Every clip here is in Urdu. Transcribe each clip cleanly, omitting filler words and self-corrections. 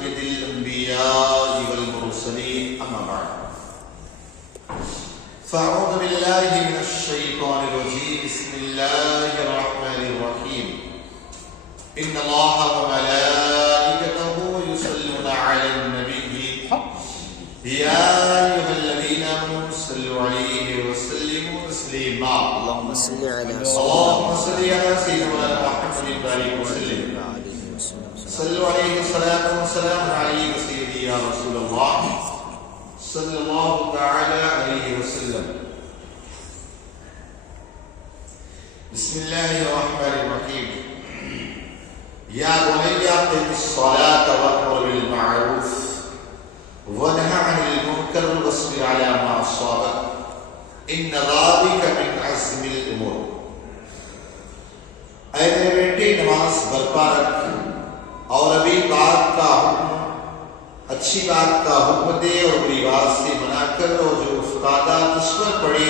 سيد الأنبياء والمرسلين أما بعد فأعوذ بالله من الشيطان الرجيم بسم الله الرحمن الرحيم إن الله وملائكته يصلون على النبي يا أيها الذين آمنوا صلوا عليه وسلموا تسليما اللهم صل على سيدنا محمد وسلم صلوا عليه الصلاة والسلام عليك سيدي يا رسول الله صلى الله تعالى عليه وسلم بسم الله الرحمن الرحيم يا بني أقم الصلاة وأمر بالمعروف ونهى عن المنكر واصبر على ما أصابك إن ذلك من عزم الأمور اے میرے بیٹے نماز برپا رکھ اور ابھی بات کا حکم اچھی بات کا حکم دے اور بری بات سے منع کر اور جو افتادہ اس پر پڑے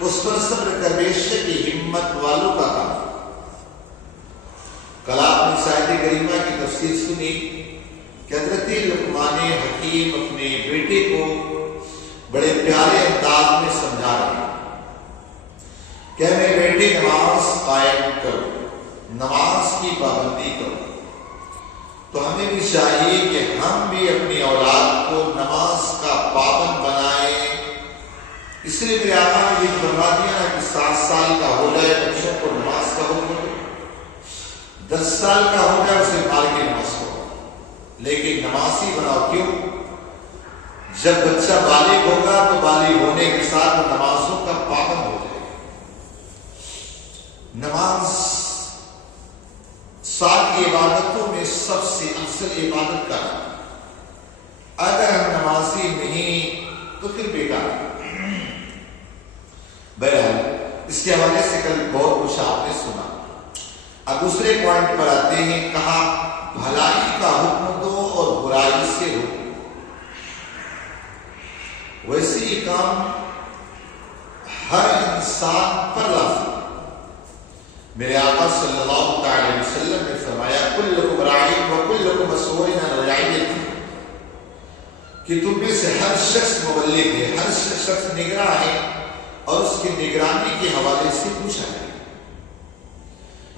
اس پر صبر کر بے شک ہمت والوں کا کام کل آپ نے آیت کریمہ کی تفسیر سنی کہ حضرت لقمان حکیم اپنے بیٹے کو بڑے پیارے انداز میں سمجھا رہے ہیں کہ میرے بیٹے نماز قائم کرو نماز کی پابندی کرو تو ہمیں بھی چاہیے کہ ہم بھی اپنی اولاد کو نماز کا پابند بنائیں اس لیے میرے آقا نے یہ فرما دیا نا کہ 7 سال کا ہو جائے بچوں کو نماز کا حکم دو 10 سال کا ہو جائے اسے مال کی نماز کو لیکن نمازی بناؤ کیوں جب بچہ بالغ ہوگا تو بالغ ہونے کے ساتھ نمازوں کا پابند ہو جائے نماز سال کی عبادتوں میں سب سے افضل عبادت کا نام اگر ہم نمازی نہیں تو پھر بیکار بہرحال اس کے حوالے سے کل بہت کچھ آپ نے سنا اب دوسرے پوائنٹ پر آتے ہیں کہا بھلائی کا حکم دو اور برائی سے روکو ویسے یہ کام ہر انسان پر لازم میرے آقا صلی اللہ علیہ وسلم نے فرمایا کلکم راعٍ وکلکم مسئول عن رعیتہ کہ تم میں سے ہر شخص مبلغ ہے ہر شخص نگراں ہے اور اس کی نگرانی کے حوالے سے پوچھا ہے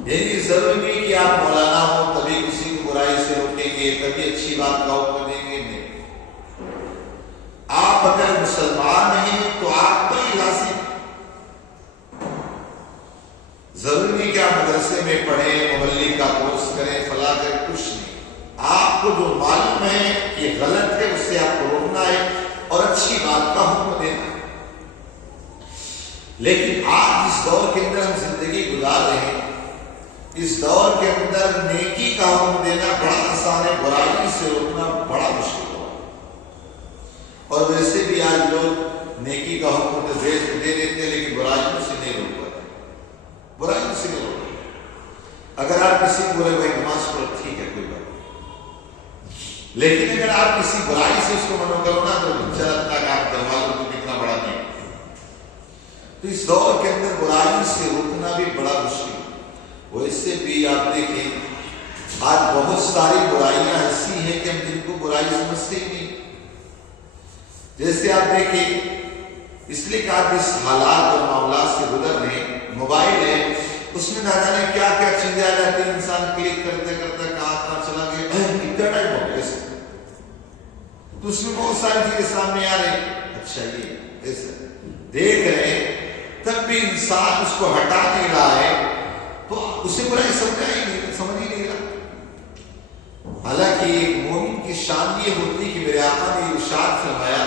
یعنی ضروری نہیں کہ آپ مولانا ہو تبھی کسی کو برائی سے روکیں گے تبھی اچھی بات کا حکم دیں گے نہیں آپ اگر مسلمان ہیں تو آپ پر ہی لازم ضروری نہیں کہ آپ مدرسے میں پڑھیں مبلغ کا کورس کریں فلاں کریں کچھ نہیں آپ کو جو معلوم ہے یہ غلط ہے اس سے آپ کو روکنا ہے اور اچھی بات کا حکم دینا ہے لیکن آج اس دور کے اندر ہم زندگی گزار رہے ہیں اس دور کے اندر نیکی کا حکم دینا بڑا آسان ہے برائی سے روکنا بڑا مشکل ہو اور ویسے بھی آج لوگ نیکی کا حکم تو دے دیتے ہیں لیکن برائیوں سے نہیں روک پاتے برائیوں سے نہیں روک پاتے اگر آپ کسی بولے بھائی نماز پڑھو ٹھیک ہے کوئی بات لیکن اگر آپ کسی برائی سے اس کو منع کرو نا تو چلتا کہ آپ گھر والوں کو کتنا بڑا نہیں تو اس دور کے اندر برائی سے روکنا بھی بڑا مشکل ویسے بھی آپ دیکھیں آج بہت ساری برائیاں ایسی ہیں کہ ہم جن کو برائی سمجھتے ہی نہیں جیسے آپ دیکھیں اس لیے کہ آپ اس حالات اور معاملات سے گزر رہے ہیں موبائل ہے اس میں نہ جانے کیا کیا چیزیں آ جاتی ہیں انسان کلک کرتے کرتے کہاں چلا گیا اتنا ٹائم ہو گیا تو اس میں بہت ساری چیزیں سامنے آ رہی اچھا یہ ایسا دیکھ رہے ہیں تب بھی انسان اس کو ہٹا نہیں رہا ہے تو اسے برائی سمجھ ہی نہیں رہا حالانکہ ایک مومن کی شان یہ ہوتی کہ میرے آقا نے ارشاد فرمایا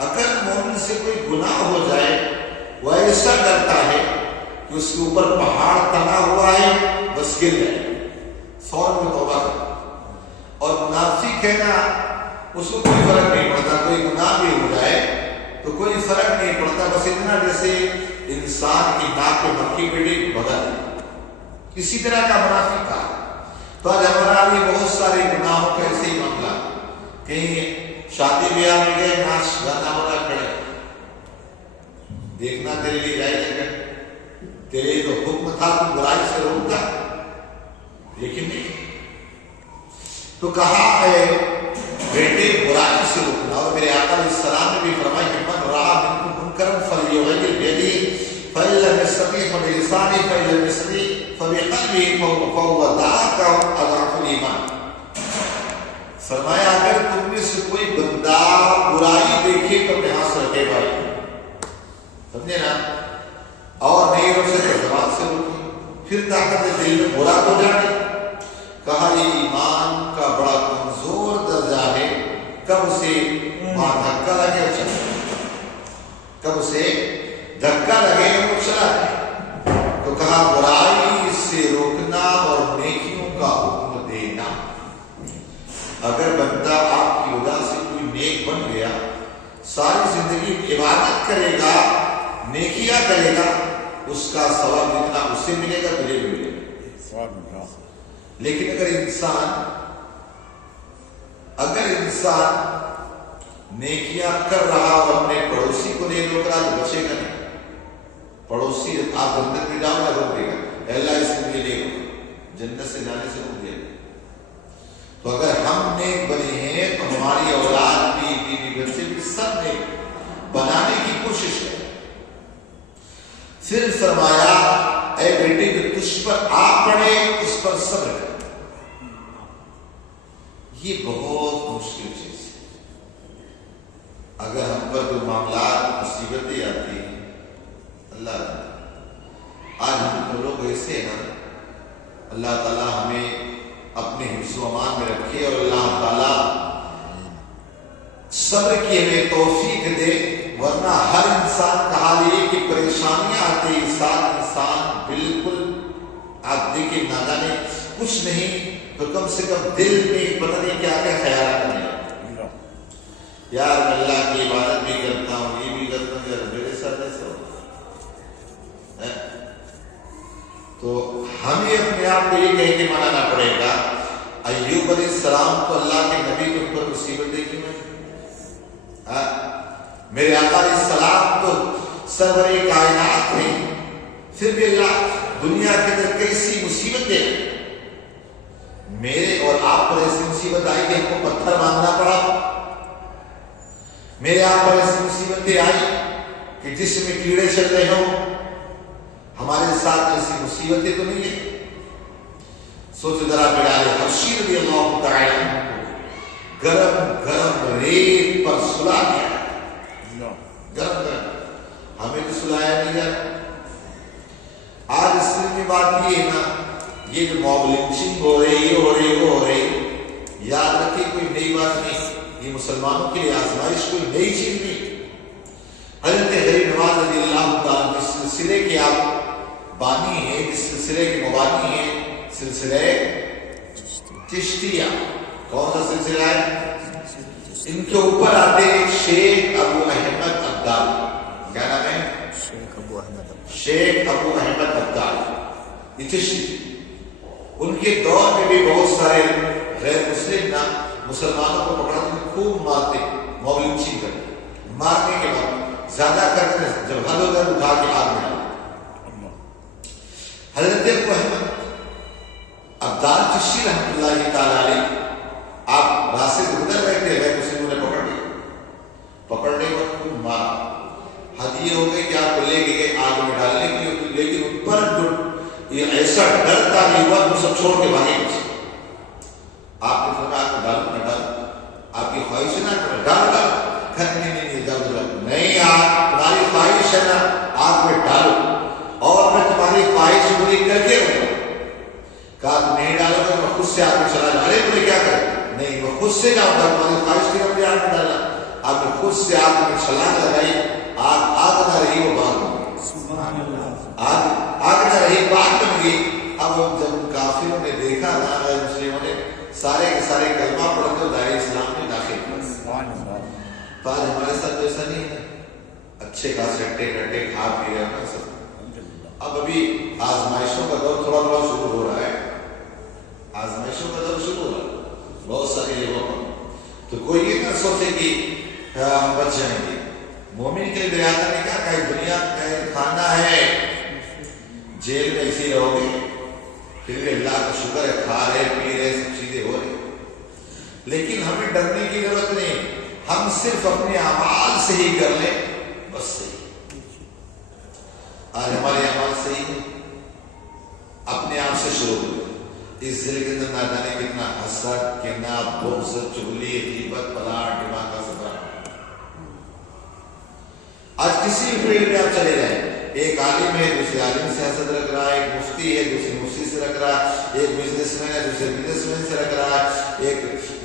اگر مومن سے کوئی گناہ ہو جائے وہ ایسا ڈرتا ہے کہ اس کے اوپر پہاڑ تنا ہوا ہے بس گر جائے فوراً میں توبہ کرتا اور منافق ہے نا اس کو کوئی فرق نہیں پڑتا کوئی گناہ بھی ہو جائے تو کوئی فرق نہیں پڑتا بس اتنا جیسے انسان کی ناک پہ مکھی بیٹی بغل اسی طرح کا منافق تھا تو آج ہمارا بھی بہت سارے گناہوں کا ایسے ہی معاملہ کہیں شادی بیاہ میں گئے ناچ گانا والا کھڑے دیکھنا تیرے لیے جائے گا تیرے تو حکم تھا تو برائی سے روکتا لیکن نہیں تو کہا ہے بیٹے برائی سے روکنا. اور میرے آقا علیہ السلام نے بھی فرمایا کہ من رأى منکم منکرا فلیغیرہ بیدہ فإن لم يستطع فبلسانه فإن لم يستطع فبقلبه فهو ذاک اضعف الایمان. فرمایا اگر تم میں سے کوئی بندہ برائی دیکھے تو اپنے ہاتھ سے رکھے بھائی, سمجھے نا, اور نہیں روک سکے زبان سے روکے, پھر طاقت دل میں برا ہو جانے. کہا یہ ایمان کا بڑا کمزور درجہ ہے. کب اسے وہاں دھکا لگے وہ چلا جائے, کب اسے دھکا لگے وہ چلا جائے. تو کہا برائی سے روکنا اور نیکیوں کا حکم دینا. اگر بندہ آپ کی وجہ سے کوئی نیک بن گیا, ساری زندگی عبادت کرے گا, نیکیاں کرے گا, اس کا ثواب جتنا اس سے ملے گا تجھے بھی ملے گا. لیکن اگر انسان نیکیاں کر رہا اور اپنے پڑوسی کو نہیں روک رہا تو بچے گا نہیں. پڑوسی آپ جنت میں جاؤ گا روک دے گا, اللہ اس کے لیے لے گا, جنت سے جانے سے روک دے گا. تو اگر ہم نیک بنے ہیں تو ہماری اولاد بھی, بیوی بچے بھی سب نیک بنانے کی کوشش کریں. پھر فرمایا اے بیٹے جو تجھ پر آ پڑے اس پر صبر کر. یہ بہت مشکل چیز ہے. اگر ہم پر کوئی معاملات مصیبتیں آتی ہیں, اللہ آج ہم لوگ ایسے ہیں, اللہ تعالیٰ ہمیں اپنے حفظ و امان میں رکھے اور اللہ تعالیٰ صبر کی ہمیں توفیق دے. ورنہ ہر انسان کا حال یہ کہ پریشانیاں آتی ہیں, انسان بالکل آپ دیکھیں نہ جانے کچھ نہیں تو کم سے کم دل میں پتہ نہیں کیا کیا خیالات آنے لگتے. یار میں اللہ کی عبادت بھی کرتا ہوں, یہ بھی کرتا ہوں, یار میرے ساتھ ایسا ہوتا ہے. تو ہمیں اپنے آپ کو یہ کہہ کے ماننا پڑے گا ایوب علیہ السلام تو اللہ کے نبی کے اوپر مصیبت دیکھی میں, میرے آقا علیہ السلام تو سرور کائنات ہیں, پھر بھی اللہ دنیا کے اندر کیسی مصیبتیں, میرے اور آپ پر ایسی مصیبت آئی کہ ہم کو پتھر مانگنا پڑا. میرے آپ پر ایسی مصیبتیں آئی کہ جس میں کیڑے چل رہے ہوں, ہمارے ساتھ ایسی مصیبتیں تو نہیں ہیں. سوچ ذرا بلال حبشی رضی اللہ تعالی گرم گرم ریت پر سلا دیا, گرم گرم, ہمیں تو سلایا نہیں جاتا. آج اس کی بات یہ ہے نا, یہ جو موب لنچنگ ہو رہی ہے, ہو رہی, وہ ہو رہی, یاد رکھیں کوئی نئی بات نہیں. یہ مسلمانوں کے لیے آزمائش کوئی نئی چیز نہیں. حضرت غریب نواز رضی اللہ تعالیٰ جس سلسلے کے آپ بانی ہیں, جس سلسلے کے مبانی ہیں, سلسلے چشتیہ. کون سا سلسلہ ہے؟ ان کے اوپر آتے شیخ ابو احمد عبدال. کیا نام ہے؟ شیخ ابو احمد عبدال. یہ چشتی, ان کے دور میں بھی بہت سارے غیر مسلم نا مسلمانوں کو پکڑتے خوب مارتے, مولنچی کرتے, مارنے کے بعد زیادہ کرتے, جب حد ہو جائے اٹھا کے آگ میں ڈالتے. حضرت ابو احمد عبدال چشتی رحمۃ اللہ تعالی علیہ, آپ راستے سے گزر رہے تھے, غیر مسلموں نے پکڑ لیا, پکڑنے کے بعد خوب مارا. حد یہ ہو گئی کہ آپ کو لے کے گئے آگ میں ڈالنے کے لیے, لیکن ان پر جو یہ ایسا ڈر تھا نہیں ہوا, تو سب چھوڑ کے بھاگے پیچھے. آپ نے فرمایا آپ کو ڈالو نہ ڈالو, آپ کی خواہش ہے نا ڈالو ڈالو, نہیں ڈالو نہیں, آپ تمہاری خواہش ہے نا آگ میں ڈالو اور میں تمہاری خواہش پوری کر کے رہوں. کہا تم نہیں ڈالو گے میں خود سے آگ میں چلا جاؤں. ارے تمہیں کیا کرے, نہیں میں خود سے جاؤں گا, تمہاری خواہش کی اپنے آگ میں ڈالنا. آپ نے خود سے آگ میں چھلانگ لگائی, آگ نہ رہی وہ باغ بن گئی, آگ نہ رہی باغ بن گئی. اب جب کافروں نے دیکھا نا, مسلموں نے سارے کے سارے کلمہ پڑھتے ہوئے دائرہ اسلام میں داخل کیا. تو آج ہمارے ساتھ تو ایسا نہیں ہے, اچھے خاصے ہٹے کٹے کھا پی رہے ہیں سب. اب ابھی آزمائشوں کا دور تھوڑا تھوڑا شروع ہو رہا ہے, آزمائشوں کا دور شروع ہو رہا ہے بہت ساری جگہوں پر. تو کوئی یہ نہ سوچے کہ ہم بچ جائیں گے. مومن کے لیے نے کہا کہ دنیا کا کھانا ہے, جیل میں ایسے رہو گے, پھر بھی اللہ کا شکر ہے, کھا رہے پی رہے سب چیزیں ہو رہی, لیکن ہمیں ڈرنے کی ضرورت نہیں، ہم صرف اپنے اعمال سے ہی کر لیں بس صحیح۔ آج ہمارے اعمال صحیح ہیں، اپنے آپ سے شروع کریں۔ اس دل کے اندر نہ جانے کتنا حسد، کینہ، بغض، چغلی، غیبت، پلاٹ، دماغ کا سفر۔ آج کسی بھی فیلڈ میں آپ چلے جائیں، ایک عالم ہے دوسرے عالم سے حسد رکھ رہا ہے، ایک مفتی ہے دوسرے مفتی سے رکھ رہا ہے، ایک بزنس مین ہے دوسرے بزنس مین سے رکھ رہا ہے، ایک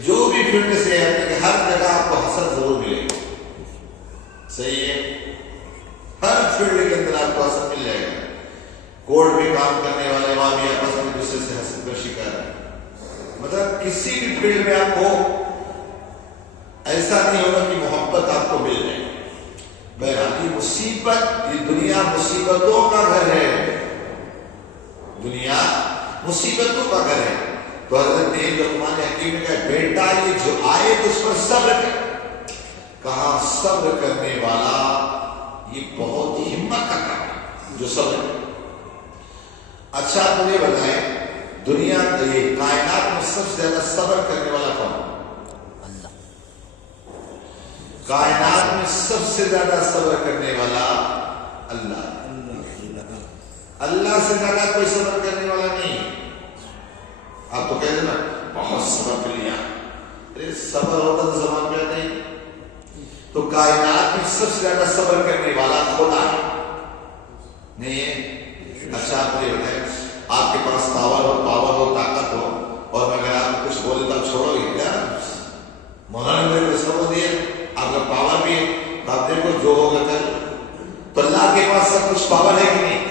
جو بھی فیلڈ سے ہے کہ ہر جگہ آپ کو حسد ضرور ملے گا۔ صحیح ہے، ہر فیلڈ کے اندر آپ کو حسد مل جائے گا۔ کورٹ میں کام کرنے والے وہاں بھی آپس میں دوسرے سے حسد کا شکار ہے۔ مطلب کسی بھی فیلڈ میں آپ کو ایسا نہیں ہوگا کہ محبت آپ کو مل جائے۔ بہرحال یہ مصیبت، یہ دنیا مصیبتوں کا گھر ہے، دنیا مصیبتوں کا گھر ہے۔ تو حضرت لقمان حکیم نے کہا بیٹا یہ جو آئے تو اس پر صبر کر۔ کہا صبر کرنے والا یہ بہت ہمت کا کام ہے جو صبر کرے۔ اچھا مجھے بتائیں دنیا یہ کائنات میں سب سے زیادہ صبر کرنے والا کون؟ کائنات میں سب سے زیادہ صبر کرنے والا اللہ۔ اللہ سے زیادہ کوئی صبر کرنے والا نہیں ہے۔ آپ تو کہتے ہیں نا بہت صبر کر لیا، ارے صبر ہوتا تو زبان پہ نہیں۔ تو کائنات میں سب سے زیادہ صبر کرنے والا خدا نہیں ہے۔ اچھا آپ مجھے بتائیں آپ کے پاس پاور ہو طاقت ہو اور میں اگر آپ کو کچھ بولے تو آپ چھوڑو گے کیا؟ مولانا میرے کو سب دیا آپ کا پاور بھی ہے، آپ دیکھو جو ہوگا کل۔ تو اللہ کے پاس سب کچھ پاور ہے کہ نہیں؟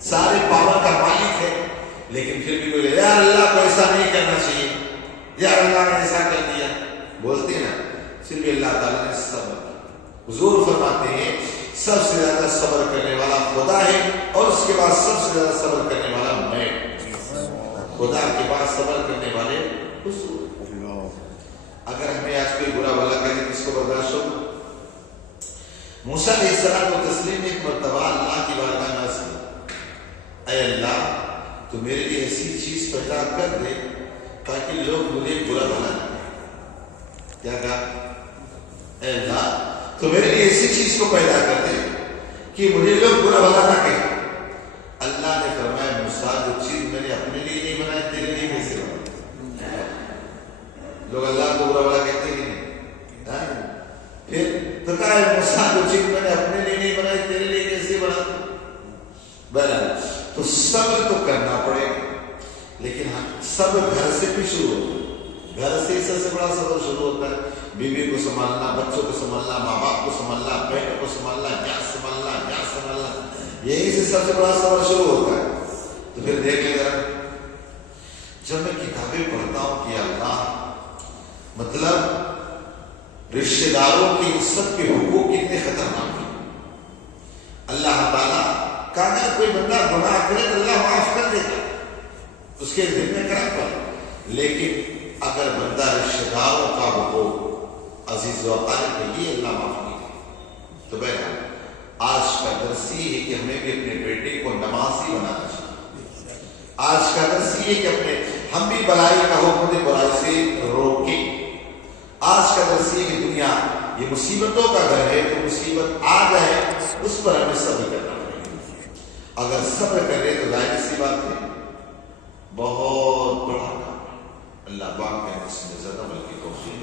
سارے پاور کا مالک ہے، لیکن پھر بھی کوئی یار اللہ کو ایسا نہیں کرنا چاہیے، یار اللہ نے ایسا کر دیا بولتے ہیں نا، پھر بھی اللہ تعالیٰ نے صبر۔ حضور فرماتے ہیں سب سے زیادہ صبر کرنے والا خدا ہے اور اس کے بعد سب سے زیادہ صبر کرنے والا میں۔ خدا کے بعد صبر کرنے والے حضور۔ اگر ہمیں آج کوئی برا بھلا کہے کس کو برداشت ہو؟ موسیٰ علیہ السلام کو تسلیم نے ایک مرتبہ اللہ کی بارگاہ میں عرض کی، اے اللہ تو میرے لیے ایسی چیز پیدا کر دے تاکہ لوگ مجھے برا بھلا کہیں۔ کیا کہا؟ اے اللہ تو میرے لیے ایسی چیز کو پیدا کر دے کہ مجھے لوگ برا بھلا نہ کہیں۔ اللہ نے فرمایا موسیٰ جو چیز میں نے اپنے لیے نہیں بنائی تیرے لیے کیسے بنائی؟ لوگ اللہ کو برا بھلا کہتے ہیں کہ نہیں؟ پھر تو کہا ہے موسیٰ جو چیز میں نے اپنے لیے نہیں بنائی تیرے لیے کیسے بنا؟ بہرحال تو صبر تو کرنا پڑے گا، لیکن ہاں صبر گھر سے بھی شروع ہوتا ہے۔ گھر سے سب سے بڑا صبر شروع ہوتا ہے، بیوی کو سنبھالنا، بچوں کو سنبھالنا، ماں باپ کو سنبھالنا، بہنوں کو سنبھالنا، گیس سنبھالنا، یہی سے سب سے بڑا صبر شروع ہوتا ہے۔ تو پھر دیکھ لے ذرا جب میں کتابیں پڑھتا ہوں کہ اللہ مطلب رشتہ داروں کی سب کے حقوق کتنے خطرناک ہیں۔ اللہ تعالیٰ کا اگر کوئی بندہ گناہ کرے تو اللہ معاف کر دیتا اس کے دل میں کرم پر، لیکن اگر بندہ رشتہ داروں کا حقوق عزیز و اقارب ہے یہ اللہ معاف نہیں کرے۔ تو بہرحال آج کا درس یہ ہے کہ ہمیں بھی اپنے بیٹے کو نمازی بنانا چاہیے۔ آج کا درس یہ ہے کہ ہم بھی بلائی کا حکم دے، برائی سے روکیں۔ آج کا درس یہ کہ دنیا یہ مصیبتوں کا گھر ہے، تو مصیبت آ جائے اس پر ہمیں صبر کرنا پڑے گا۔ اگر صبر کرے تو ظاہر سی بات ہے بہت بڑا کام۔ اللہ پاک کے حسن زدہ ملکی توفیق